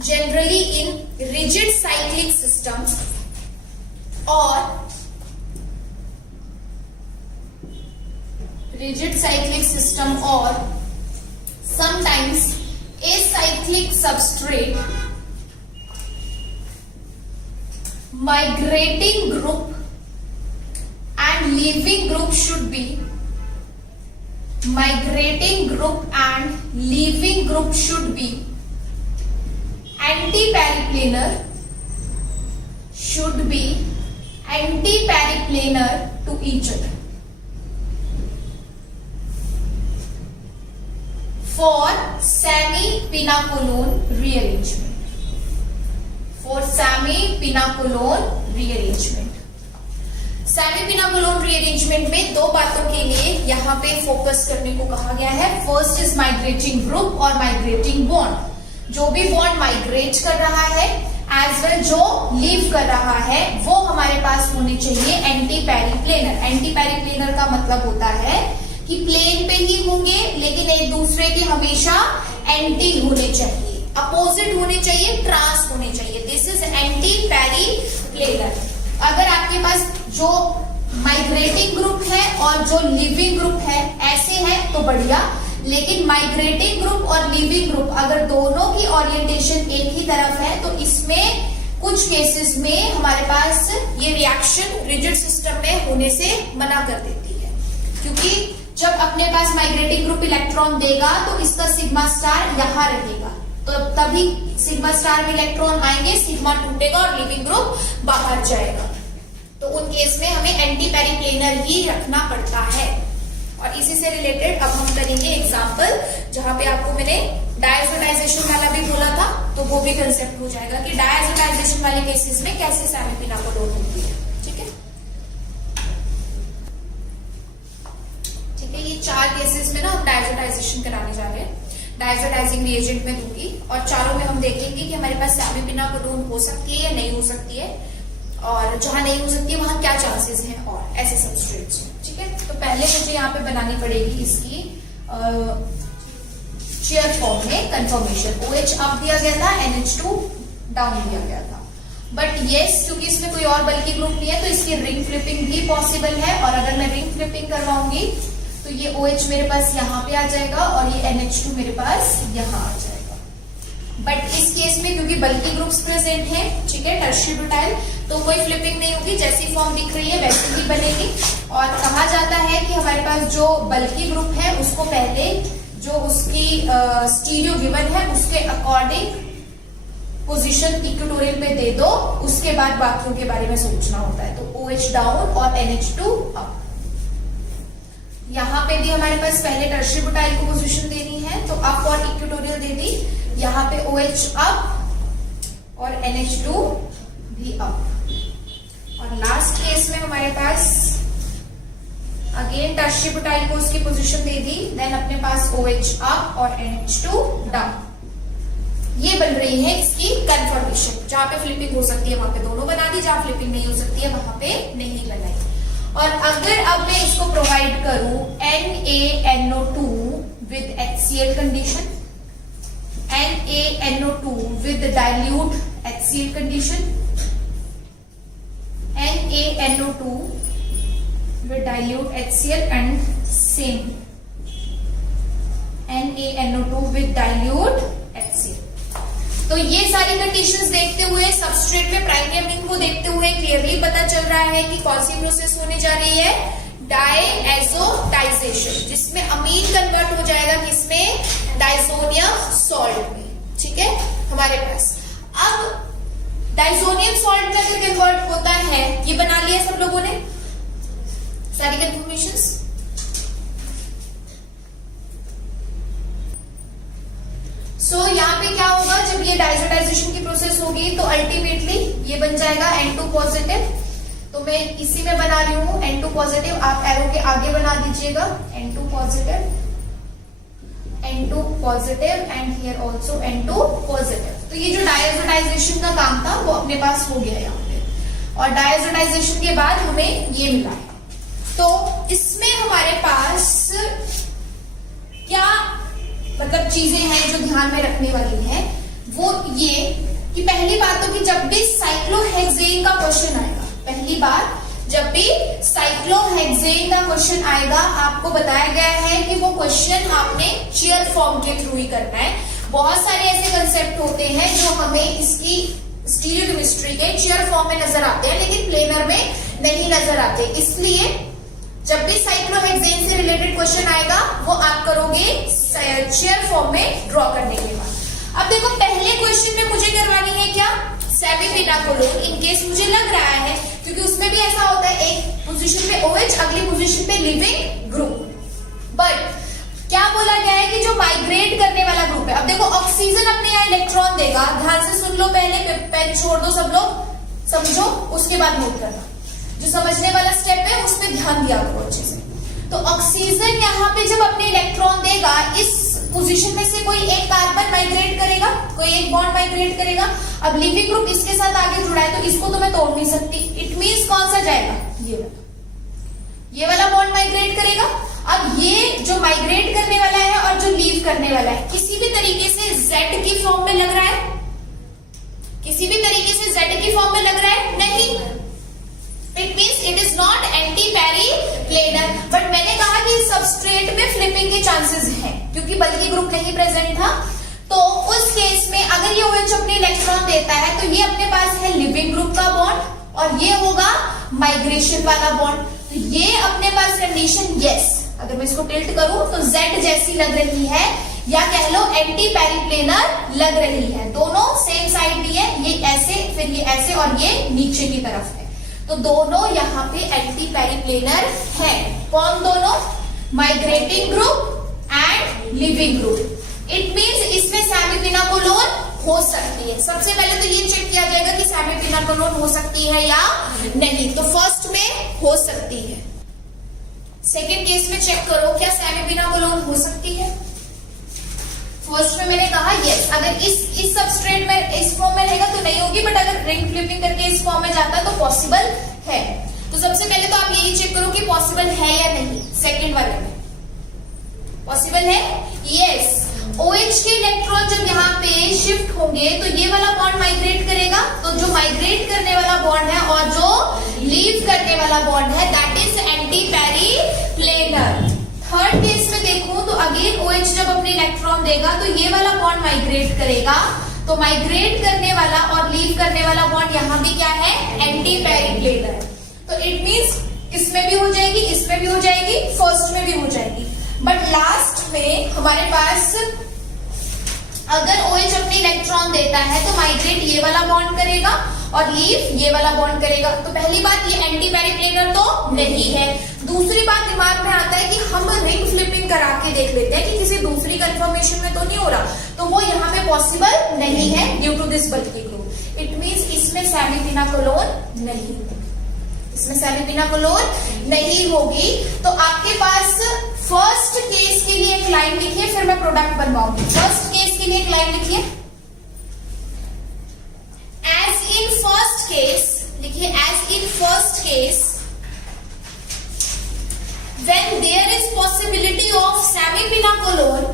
generally in rigid cyclic system or sometimes acyclic substrate, migrating group and leaving group should be antiperiplanar to each other. For semi-pinacolone rearrangement. Semipinacolone rearrangement में दो बातों के लिए यहाँ पे focus करने को कहा गया है. फर्स्ट इज माइग्रेटिंग ग्रुप और माइग्रेटिंग बॉन्ड. जो भी बॉन्ड माइग्रेट कर रहा है एज वेल जो लीव कर रहा है वो हमारे पास होने चाहिए एंटी पेरिप्लेनर. एंटी पेरिप्लेनर का मतलब होता है कि प्लेन पे ही होंगे लेकिन एक दूसरे के हमेशा एंटी होने चाहिए, अपोजिट होने चाहिए, ट्रांस होने चाहिए. This is anti periplanar. अगर आपके पास जो माइग्रेटिंग ग्रुप है और जो लिविंग ग्रुप है ऐसे है तो बढ़िया, लेकिन माइग्रेटिंग ग्रुप और लिविंग ग्रुप अगर दोनों की ओरिएंटेशन एक ही तरफ है तो इसमें कुछ केसेस में हमारे पास ये रिएक्शन रिजिड सिस्टम में होने से मना कर देती है. क्योंकि जब अपने पास माइग्रेटिंग ग्रुप इलेक्ट्रॉन देगा तो इसका सिग्मा स्टार यहां रहेगा, तो तभी सिग्मा स्टार में इलेक्ट्रॉन आएंगे, सिग्मा टूटेगा और लिविंग ग्रुप बाहर जाएगा. तो उन केस में हमें एंटी पेरिप्लेनर ही रखना पड़ता है. और इसी से रिलेटेड अब हम करेंगे एग्जांपल जहां पे आपको मैंने डायजोटाइजेशन वाला भी बोला था, तो वो भी कंसेप्ट हो जाएगा कि डायजोटाइजेशन वाले केसेस में कैसे सेमीपिनाकोलोन होती है. ठीक है, ये 4 केसेस में ना हम डायजोटाइजेशन कराने जा रहे हैं. डायजोटाइजिंग रिएजेंट में दूंगी और चारों में हम देखेंगे कि हमारे पास सेमीपिनाकोलोन हो सकती है या नहीं हो सकती है, और जहां नहीं हो सकती है वहां क्या चांसेस हैं और ऐसे सबस्ट्रेट्स हैं. ठीक है, तो पहले मुझे यहाँ पे बनानी पड़ेगी इसकी चेयर फॉर्म में कंफर्मेशन. OH अप दिया गया था, NH2 डाउन दिया गया था. बट यस, क्योंकि इसमें कोई और बल्कि ग्रुप नहीं है तो इसकी रिंग फ्लिपिंग भी पॉसिबल है. और अगर मैं रिंग फ्लिपिंग करवाऊंगी तो ये OH मेरे पास यहाँ पे आ जाएगा और ये NH2 मेरे पास यहाँ आ जाएगा. बट इस केस में क्योंकि बल्कि ग्रुप्स प्रेजेंट हैं, ठीक है, टर्शियरी ब्यूटाइल, तो कोई फ्लिपिंग नहीं होगी, जैसी फॉर्म दिख रही है वैसी ही बनेगी. और कहा जाता है कि हमारे पास जो बल्कि ग्रुप है उसको पहले जो उसकी स्टीरियो गिवन है उसके अकॉर्डिंग पोजीशन इक्वेटोरियल में दे दो, उसके बाद बाकियों के बारे में सोचना होता है. तो OH डाउन और NH2 अप. यहाँ पे भी हमारे पास पहले टर्शियरी ब्यूटाइल को पोजीशन देनी है तो अप और इक्वेटोरियल दे दी. यहाँ पे OH अप और NH2 भी अप. और लास्ट केस में हमारे पास अगेन टर्शियरी ब्यूटाइल को उसकी पोजीशन दे दी, देन अपने पास OH अप और NH2 डाउन. ये बन रही है इसकी कंफर्मेशन. जहां पे फ्लिपिंग हो सकती है वहां पे दोनों बना दी, जहां फ्लिपिंग नहीं हो सकती है वहां पे नहीं बनाई. और अगर अब मैं इसको प्रोवाइड करूं NaNO2 with HCl condition, NaNO2 with dilute HCl condition, NaNO2 with dilute HCl and same NaNO2 with dilute HCl. तो ये सारी कंडीशंस देखते हुए सबस्ट्रेट में प्राइमरी अमीन को देखते हुए क्लियरली पता चल रहा है कि कौन सी प्रोसेस होने जा रही है, डायएजोटाइजेशन, जिसमें अमीन कन्वर्ट हो जाएगा किसमें, डाइजोनियम सॉल्ट में. ठीक है, हमारे पास अब डाइजोनियम सॉल्ट में अगर कन्वर्ट होता है, ये बना लिया सब लोगों ने सारी कंफर्मेशंस. सो यहाँ पे क्या होगा, जब ये डाइजोटाइजेशन की प्रोसेस होगी तो अल्टीमेटली ये बन जाएगा N2 पॉजिटिव. तो मैं इसी में बना रही हूँ N2 पॉजिटिव, आप एरो के आगे बना दीजिएगा N2 positive and here also N2 positive. तो ये जो डायजोटाइजेशन का काम था वो अपने पास हो गया यहाँ पे. और डायजोटाइजेशन के बाद हमें ये मिला है. तो इसमें हमारे पास क्या मतलब चीजें हैं जो ध्यान में रखने वाली हैं. वो ये कि पहली बात तो कि जब भी साइक्लोहेक्सेन का क्वेश्चन आएगा, पहली बात जब भी साइक्लोहेक्सेन का क्वेश्चन आएगा, आपको बताया गया है कि वो क्वेश्चन आपने चेयर फॉर्म के थ्रू ही करना है। बहुत सारे ऐसे कंसेप्ट होते हैं जो हमें इसकी स्टीरियोकेमिस्ट्री के चेयर फॉर्म में नजर आते हैं, लेकिन प्लेनर में नहीं नजर आते। इसलिए जब भी साइक्लोहेक्सेन से रिलेटेड क्वेश्चन आएगा वो आप करोगे चेयर फॉर्म में ड्रॉ करने के बाद। अब देखो पहले क्वेश्चन में मुझे करवानी है क्या, सेमीपिनाकोलोन। इन केस मुझे लग रहा है क्योंकि उसमें भी ऐसा होता है, एक पोजीशन पे OH, अगली पोजीशन पे लिविंग ग्रुप। बट क्या बोला गया है कि जो माइग्रेट करने वाला ग्रुप है, अब देखो ऑक्सीजन अपने यहाँ इलेक्ट्रॉन देगा, ध्यान से सुन लो, पहले पेन छोड़ दो सब लोग, समझो, उसके बाद नोट करना। जो समझने वाला स्टेप है उस पर ध्यान दिया करो अच्छे से। तो ऑक्सीजन यहाँ पे जब अपने इलेक्ट्रॉन देगा, इस पोजीशन में से कोई एक कार्बन माइग्रेट करेगा, कोई एक बॉन्ड माइग्रेट करेगा। अब लिविंग ग्रुप इसके साथ आगे जुड़ा है तो इसको तो मैं तोड़ नहीं सकती। इट मींस कौन सा जाएगा, ये वाला बॉन्ड माइग्रेट करेगा। अब ये जो माइग्रेट करने वाला है और जो लीव करने वाला है, किसी भी तरीके से Z की फॉर्म में लग रहा है, किसी भी तरीके से Z की फॉर्म में लग रहा है, नहीं। It means it is not anti periplanar. But मैंने कहा कि सबस्ट्रेट में फ्लिपिंग के चांसेस हैं क्योंकि बल्कि ग्रुप नहीं प्रेजेंट था। तो उस केस में अगर ये OH अपने इलेक्ट्रॉन देता है तो ये अपने पास है लिविंग ग्रुप का बॉन्ड और ये होगा माइग्रेशन वाला बॉन्ड। तो ये अपने पास कंडीशन यस, अगर मैं इसको टिल्ट करूं तो Z जैसी लग रही है, या कह लो एंटी पेरीप्लेनर लग रही है। दोनों सेम साइड दी है, ये ऐसे फिर ये ऐसे और ये नीचे की तरफ है, तो दोनों यहाँ पे एंटी पेरीप्लेनर है। कौन दोनों, migrating group and leaving group. It means इसमें सेमीपिनाकोलोन हो सकती है। सबसे पहले तो ये चेक किया जाएगा कि सेमीपिनाकोलोन हो सकती है या नहीं, तो फर्स्ट में हो सकती है। सेकेंड केस में चेक करो क्या सेमीपिनाकोलोन हो सकती है। फर्स्ट में मैंने कहा यस, अगर इस सबस्ट्रेट में इस फॉर्म में रहेगा तो नहीं होगी, बट अगर रिंग फ्लिपिंग करके इस फॉर्म में जाता है तो पॉसिबल है। तो सबसे पहले तो आप यही चेक करो कि पॉसिबल है या नहीं। सेकंड वाले में पॉसिबल है, यस। OH के इलेक्ट्रॉन जब यहाँ पे शिफ्ट होंगे तो ये वाला बॉन्ड माइग्रेट करेगा, तो जो माइग्रेट करने वाला बॉन्ड है और जो लीव करने वाला बॉन्ड है that is anti periplanar. Third case में देखूं तो अगेन OH जब अपने इलेक्ट्रॉन देगा तो ये वाला बॉन्ड माइग्रेट करेगा, तो माइग्रेट करने वाला और लीव करने वाला बॉन्ड यहाँ भी क्या है, एंटी पेरीप्लेनर। तो इट मींस इसमें भी हो जाएगी, इसमें भी हो जाएगी, फर्स्ट में भी हो जाएगी। बट लास्ट में हमारे पास अगर OH अपने इलेक्ट्रॉन देता है तो माइग्रेट ये वाला बॉन्ड करेगा और लीव ये वाला बॉन्ड करेगा। तो पहली बात ये एंटी पेरीप्लेनर तो नहीं है। दूसरी बात दिमाग में आता है कि हम रिंग फ्लिपिंग करा के देख लेते हैं कि किसी दूसरी कंफर्मेशन में तो नहीं हो रहा, तो वो यहाँ पे पॉसिबल नहीं है due to this bulky group. It means इसमें सेमीपिनाकोलोन नहीं, इसमें सेमीपिनाकोलोन नहीं होगी। तो आपके पास फर्स्ट केस के लिए एक लाइन लिखिए, फिर मैं प्रोडक्ट बनवाऊंगी। फर्स्ट केस के लिए एक लाइन लिखिए, एज इन फर्स्ट केस लिखिए, as in first case when there is possibility of semipinacolone,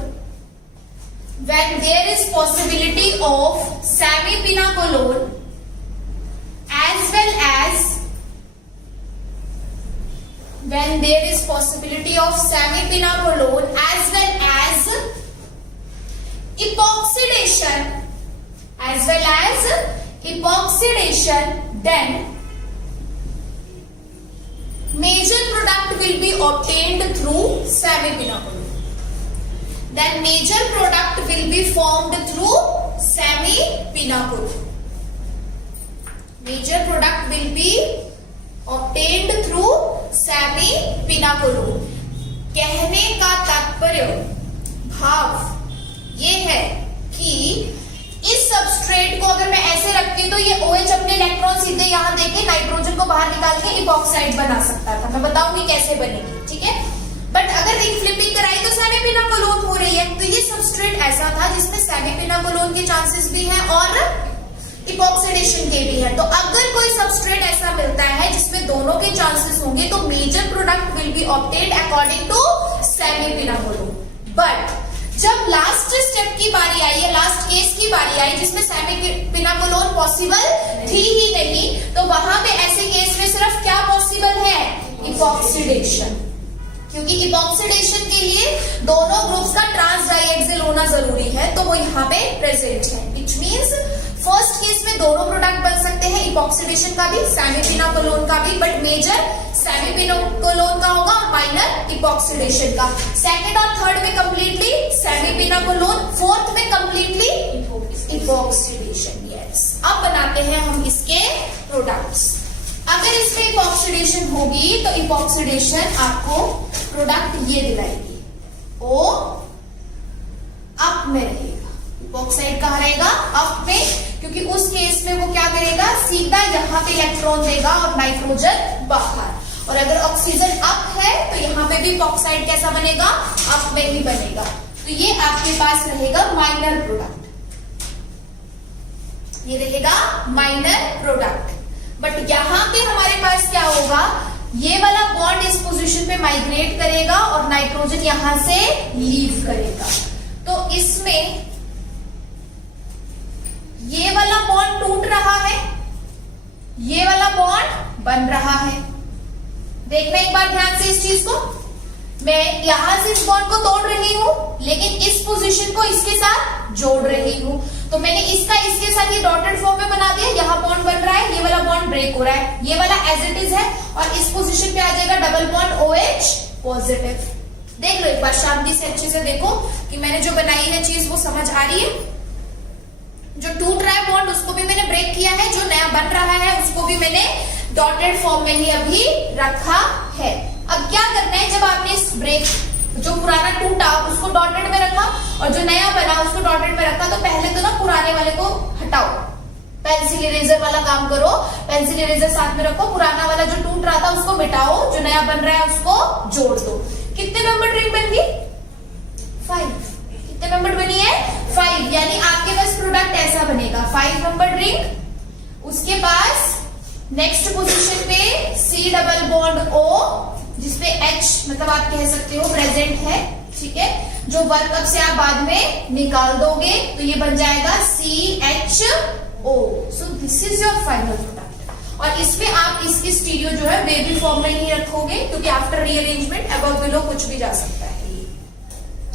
when there is possibility of semipinacolone as well as when there is possibility of semipinacolone as well as epoxidation, as well as epoxidation, then major product will be obtained through semipinacolone. Then major product will be formed through semipinacolone. Major product will be obtained through semipinacolone. कहने का तात्पर्य, भाव ये है कि इस substrate को अगर मैं ऐसे रखती तो ये OH अपने इलेक्ट्रॉन सीधे यहाँ देके नाइट्रोजन को बाहर निकाल के इपॉक्साइड बना सकता था। मैं बताऊंगी कैसे बनेगी, ठीक है। बट अगर रिंग फ्लिपिंग कराई तो सेमीपिनाकोलोन हो रही है। तो ये सबस्ट्रेट ऐसा था जिसमें सेमीपिनाकोलोन के चांसेस भी हैं और इपॉक्सिडेशन के भी है। तो अगर कोई सबस्ट्रेट ऐसा मिलता है जिसमें दोनों के चांसेस होंगे तो major product will be obtained according to semipinacolone. But जब लास्ट स्टेप की बारी आई है, लास्ट केस की बारी आई जिसमें सेमीपिनाकोलोन पॉसिबल थी ही नहीं, तो वहां पे ऐसे केस में सिर्फ क्या पॉसिबल है, इपॉक्सीडेशन, क्योंकि इपॉक्सीडेशन के लिए दोनों ग्रुप्स का ट्रांस डाइहेक्सिल होना जरूरी है, तो वो यहाँ पे प्रेजेंट है। इट मींस फर्स्ट केस में दोनों प्रोडक्ट बन सकते हैं, इपॉक्सीडेशन का भी, सेमीपिनाकोलोन का भी, बट मेजर सेमीपिनाकोलोन का होगा और माइनर इपॉक्सीडेशन का। सेकंड और थर्ड में कंप्लीटली सेमीपिनाकोलोन, फोर्थ में कंप्लीटली इपॉक्सीडेशन। यस, अब बनाते हैं हम इसके प्रोडक्ट्स। अगर इसमें इपॉक्सीडेशन होगी तो इपॉक्सीडेशन आपको प्रोडक्ट ये दिलाएगी, ओ अप में रहेगा, इपॉक्साइड कहाँ रहेगा, अप में, क्योंकि उस केस में वो क्या करेगा, सीधा यहाँ पे इलेक्ट्रॉन देगा और नाइट्रोजन बाहर। और अगर ऑक्सीजन अप है तो यहाँ पे भी इपॉक्साइड कैसा बनेगा, अप में ही बनेगा। तो ये आपके पास रहेगा माइनर प्रोडक्ट, ये रहेगा माइनर प्रोडक्ट। बट यहाँ पे हमारे पास क्या होगा, ये वाला बॉन्ड इस पोजीशन पे माइग्रेट करेगा और नाइट्रोजन यहां से लीव करेगा। तो इसमें ये वाला बॉन्ड टूट रहा है, ये वाला बॉन्ड बन रहा है। देखना एक बार ध्यान से इस चीज को, मैं यहां से इस बॉन्ड को तोड़ रही हूं, लेकिन इस पोजीशन को इसके साथ जोड़ रही हूं। तो मैंने इसका इसके साथ ये डॉटेड फॉर्म में बना दिया, यहाँ बॉन्ड बन रहा है, ये वाला बॉन्ड ब्रेक हो रहा है, ये वाला एज इट इज है, और इस पोजीशन पे आ जाएगा डबल बॉन्ड OH पॉजिटिव। देख लो एक बार शांति से, अच्छे से देखो कि मैंने जो बनाई है चीज वो समझ आ रही है। जो टूट रहा है बॉन्ड उसको भी मैंने ब्रेक किया है, जो नया बन रहा है उसको भी मैंने डॉटेड फॉर्म में ही अभी रखा है। अब क्या करना है, जब आपने इस ब्रेक, जो पुराना टूटा उसको डॉटेड में रखा और जो नया बना उसको डॉटेड में रखा, तो पहले तो ना पुराने वाले को हटाओ, पेंसिल इरेजर वाला काम करो, पेंसिल इरेजर साथ में रखो, पुराना वाला जो टूट रहा था उसको मिटाओ, जो नया बन रहा है उसको जोड़ दो। कितने मेंबर रिंग बन गई, 5। कितने मेंबर बनी है, 5। यानी आपके पास प्रोडक्ट ऐसा बनेगा, 5 मेंबर रिंग, उसके पास नेक्स्ट पोजीशन पे C डबल बॉन्ड O, जिसपे H मतलब आप कह सकते हो प्रेजेंट है, ठीक है, जो वर्क अप से आप बाद में निकाल दोगे तो ये बन जाएगा CHO। So this is your final product. और इसमें आप इसकी स्टीरियो जो है बेबी फॉर्म में ही रखोगे, क्योंकि आफ्टर रीअरेंजमेंट अबव बिलो कुछ भी जा सकता है,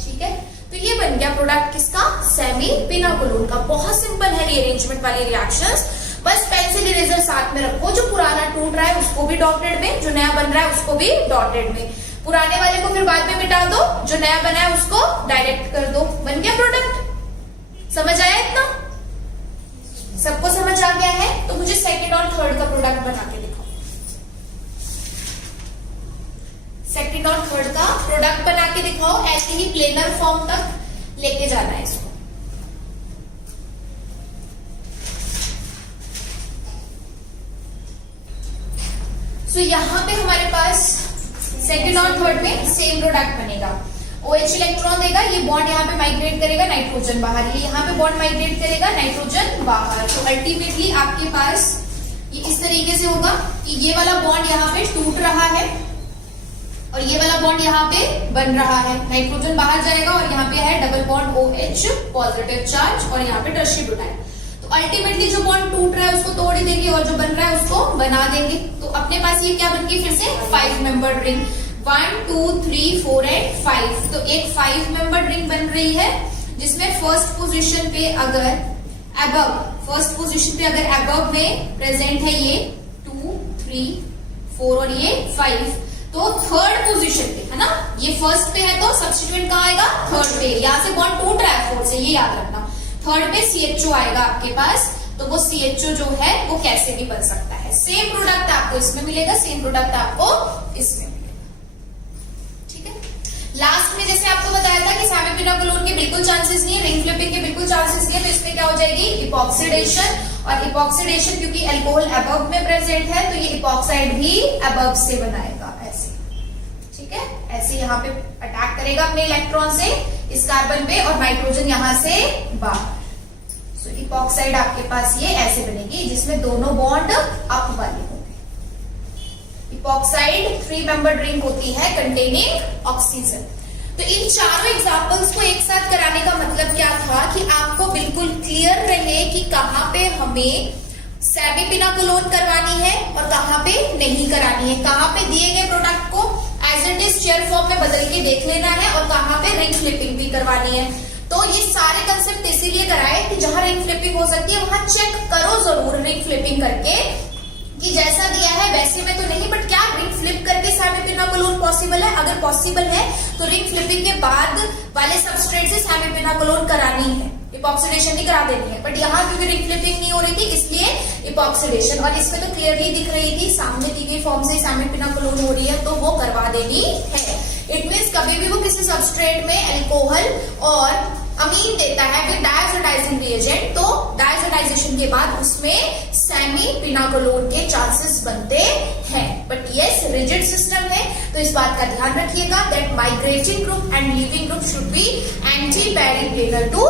ठीक है। तो ये बन गया प्रोडक्ट किसका, सेमीपिनाकोलोन का। बहुत सिंपल है रीअरेंजमेंट वाले रिएक्शंस, बस पेंसिल इरेजर साथ में रखो, जो पुराना टूट रहा है उसको भी डॉटेड में, जो नया बन रहा है उसको भी डॉटेड में, पुराने वाले को फिर बाद में मिटा दो, जो नया बना है उसको डायरेक्ट कर दो, बन गया प्रोडक्ट। समझ आया इतना, सबको समझ आ गया है? तो मुझे सेकंड और थर्ड का प्रोडक्ट बना के दिखाओ। सेकंड और थर्ड का प्रोडक्ट बना के दिखाओ, ऐसे ही प्लेनर फॉर्म तक लेके जाना है इसको। तो यहाँ पे हमारे पास सेकंड और थर्ड में सेम प्रोडक्ट बनेगा। OH इलेक्ट्रॉन देगा, ये बॉन्ड यहाँ पे माइग्रेट करेगा, नाइट्रोजन बाहर, ये यहाँ पे बॉन्ड माइग्रेट करेगा, नाइट्रोजन बाहर। तो अल्टीमेटली आपके पास ये इस तरीके से होगा कि ये वाला बॉन्ड यहाँ पे टूट रहा है और ये वाला बॉन्ड यहाँ पे बन रहा है, नाइट्रोजन बाहर जाएगा और यहाँ पे है double bond OH positive charge और यहाँ पे टर्शियरी ब्यूटाइल। तो अल्टीमेटली जो बॉन्ड टूट रहा है उसको तोड़ ही देंगे और जो बन रहा है उसको बना देंगे। तो अपने पास ये क्या बन गई फिर से 5 मेंबर्ड रिंग, 1 2 3 4 एंड 5। तो एक 5 मेंबर्ड रिंग बन रही है, जिसमें फर्स्ट पोजीशन पे अगर अबव में प्रेजेंट है ये 2 3 4 और ये 5, तो थर्ड पोजीशन पे है ना, ये फर्स्ट पे है तो सब्स्टिट्यूएंट कहाँ आएगा, थर्ड पे। यहाँ से बॉन्ड टूट रहा है 4 से, ये याद रखना। थर्ड पे CHO आएगा आपके पास, तो वो CHO जो है वो कैसे भी बन सकता है। सेम प्रोडक्ट आपको इसमें मिलेगा, सेम प्रोडक्ट आपको इसमें मिलेगा, ठीक है। लास्ट में जैसे आपको बताया था कि सेमीपिनाकोलोन के बिल्कुल चांसेस नहीं है, रिंग फ्लिपिंग के बिल्कुल चांसेस नहीं है, तो इसमें क्या हो जाएगी इपॉक्सीडेशन। और इपॉक्सीडेशन क्योंकि अल्कोहल अबव में प्रेजेंट है, तो ये इपॉक्साइड भी अबव से बनाएगा, ऐसे, ठीक है। ऐसे यहाँ पे अटैक करेगा अपने इलेक्ट्रॉन से इस कार्बन पे और नाइट्रोजन यहाँ से बाहर। सो इपॉक्साइड आपके पास ये ऐसे बनेगी, जिसमें दोनों बॉन्ड अप वाले होंगे। इपॉक्साइड 3 मेंबर्ड रिंग होती है कंटेनिंग ऑक्सीजन। तो इन चारों एग्जाम्पल्स को एक साथ कराने का मतलब क्या था कि आपको बिल्कुल क्लियर रहे कि कहाँ पे हमें सेमीपिनाकोलोन करवानी है और कहाँ पे नहीं करानी है, कहाँ पे दिए गए प्रोडक्ट को as it is chair form में बदल के देख लेना है और कहाँ पे रिंग फ्लिपिंग भी करवानी है। तो ये सारे कंसेप्ट इसीलिए कराए कि जहां रिंग फ्लिपिंग हो सकती है वहां चेक करो जरूर रिंग फ्लिपिंग करके कि जैसा दिया है वैसे में तो नहीं, बट क्या रिंग फ्लिप करके सेमीपिनाकोलोन पॉसिबल है? अगर पॉसिबल है तो रिंग फ्लिपिंग के बाद वाले सबस्ट्रेट से सेमीपिनाकोलोन करानी है, इपॉक्सीडेशन नहीं करा देनी है। बट यहाँ क्योंकि रिंग फ्लिपिंग नहीं हो रही थी इसलिए इपॉक्सीडेशन, और इसमें तो क्लियरली दिख रही थी सामने दी गई फॉर्म से सेमीपिनाकोलोन हो रही है तो वो करवा देनी है। इट मीन्स कभी भी वो किसी सबस्ट्रेट में अल्कोहल और अमीन देता है विद डायजोडाइजिंग रिएजेंट, तो डायजोडाइजेशन के बाद उसमें सेमीपिनाकोलोन के चांसेस बनते हैं। बट यस, रिजिड सिस्टम है तो इस बात का ध्यान रखिएगा that migrating group and leaving group should be anti periplanar to